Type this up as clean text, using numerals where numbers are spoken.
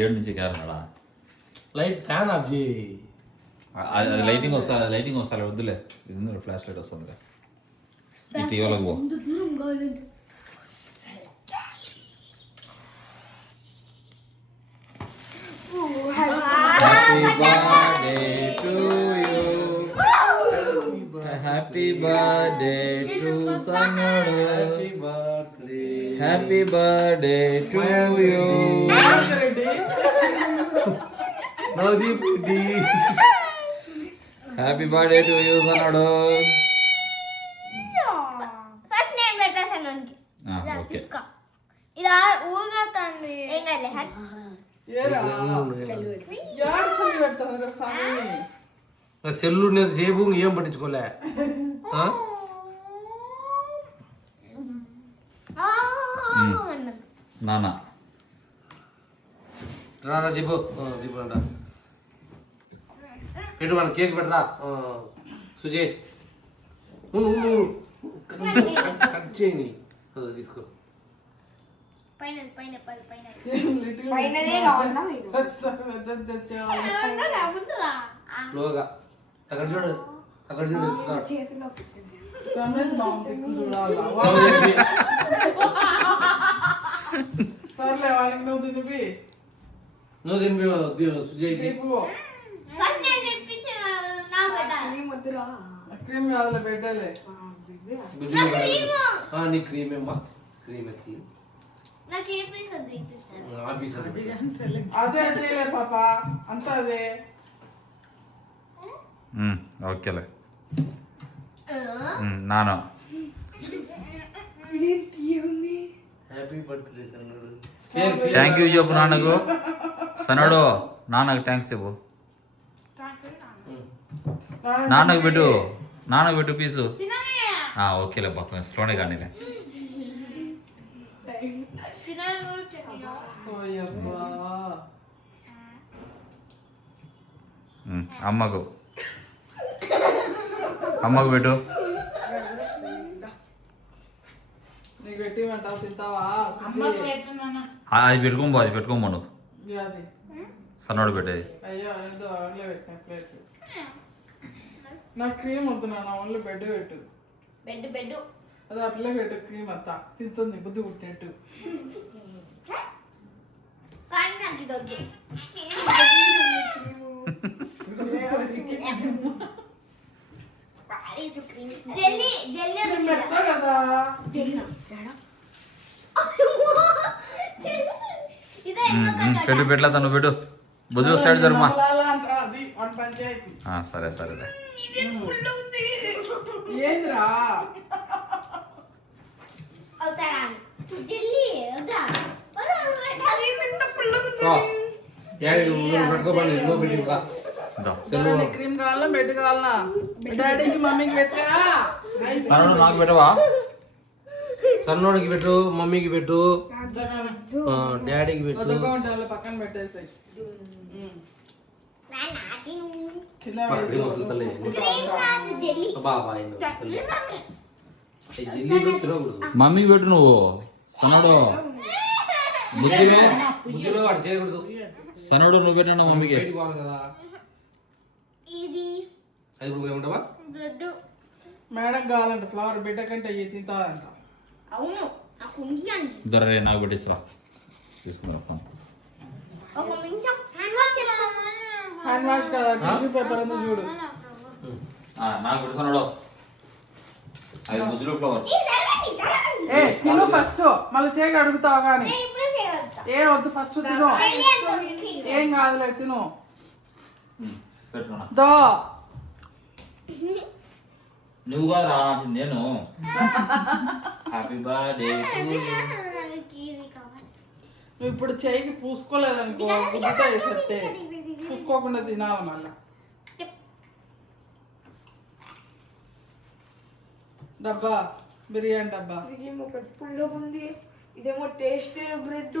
ఏడు నుంచి కారణడా light fan of చేయి. అది లైటింగ్ వస్తా వద్దులే. ఇది ఫ్లాష్ లైట్ వస్తుంది ఇటీవలకు పో. హ్యాపీ బర్త్డే టు సన్నుడు. Happy birthday to you. Navdeep Reddy happy birthday to you సన్నుడు. ఫస్ట్ నేను పెడతా సన్నుకి. ఓకే ఇలా ఊగతాంది. ఏం కాదులే. సెల్లు నేను సేపు ఏం పట్టించుకోలే. నాన్న రానా దీపు దీపు అంట పెట్టు మన కేక్ పెట్టరా సుజయ్. కట్ చేయండి తీసుకో. స్లోగా అక్కడ చూడు అక్కడ చూడు. నువ్వు తినిపి సుజయ్. క్రీమ్ కాదులే పెట్టాలి. నీ క్రీమ్ ఏమ్మా క్రీమ్ ఎత్తి అదే అదేలే పాప అంతా అదే. ఓకేలే నాన్న. హ్యాపీ బర్త్డే సన్నుడు. థ్యాంక్ యూ చెప్పు నాన్నకు. సన్నుడు నాన్నకు థ్యాంక్స్ చెప్పు. నాన్నకు పెట్టు పీసు. ఓకేలే బాగా స్లోనే కానీలే. అమ్మకు పెట్టు. నీకు పెట్టిమంటావు తింటావా? అది పెట్టుకోబో నువ్వు. సన్నోడు పెట్టేది. అయ్యో ఓన్లీ పెట్టిన ప్లేట్. నాకు క్రీమ్ వద్దు నాన్న, ఓన్లీ బెడ్ పెట్టు. బెడ్ అది అట్లే పెట్టు. క్రీమ్ అంతా తింటుంది బుద్ధి పుట్టినట్టు. పెడతా కదా. పెట్టలా తను పెట్టు. భుజం సైడ్ జరుమా. సరే సరేలే. ఏంద్రా పెట్టుకోపండి నువ్వు పెట్టి. క్రీమ్ కావాలా బెడ్ కావాలా? డాడీకి మమ్మీకి పెట్టరా? సన్నోడు నాకు పెట్టవా? సన్నోడికి పెట్టు, మమ్మీకి పెట్టు, డాడీకి పెట్టు. పక్కన పెట్టేసాయి. మమ్మీకి పెట్టు నువ్వు. సన్నోడు బుద్ధిలో వాడు చేయకూడదు. సన్నోడు నువ్వు పెట్టినా మమ్మీకి. కదా అది నువ్వు ఏమంటావా? మేడం కావాలంట ఫ్లవర్ బిడ్డ కంటే అయ్యి తింటాదంట. దొరే నాకు పెట్టిస్తా. తీసుకున్నా హ్యాండ్ వాష్ కదా, టిష్యూ పేపర్ ఉంది చూడు. నాకు పెడుతున్నాడు. అది ముజ్జులు ఫ్లవర్. తిను ఫస్ట్, మళ్ళీ చేయగా అడుగుతావు కానీ. ఏ వద్దు ఫస్ట్ తిను. ఏం కాదులే తిను. దో నువ్వు కాదు రావాల్సింది నేను. Happy birthday. నువ్వు ఇప్పుడు చేయికి పూసుకోలేదనుకో గుద్దుతా వేసట్టే. పూసుకోకుండా తినాలి మళ్ళా. డబ్బా బిర్యానీ డబ్బా. ఇదేమో ఒకటి పుల్లగా ఉంది, ఇదేమో టేస్ట్ బ్రెడ్.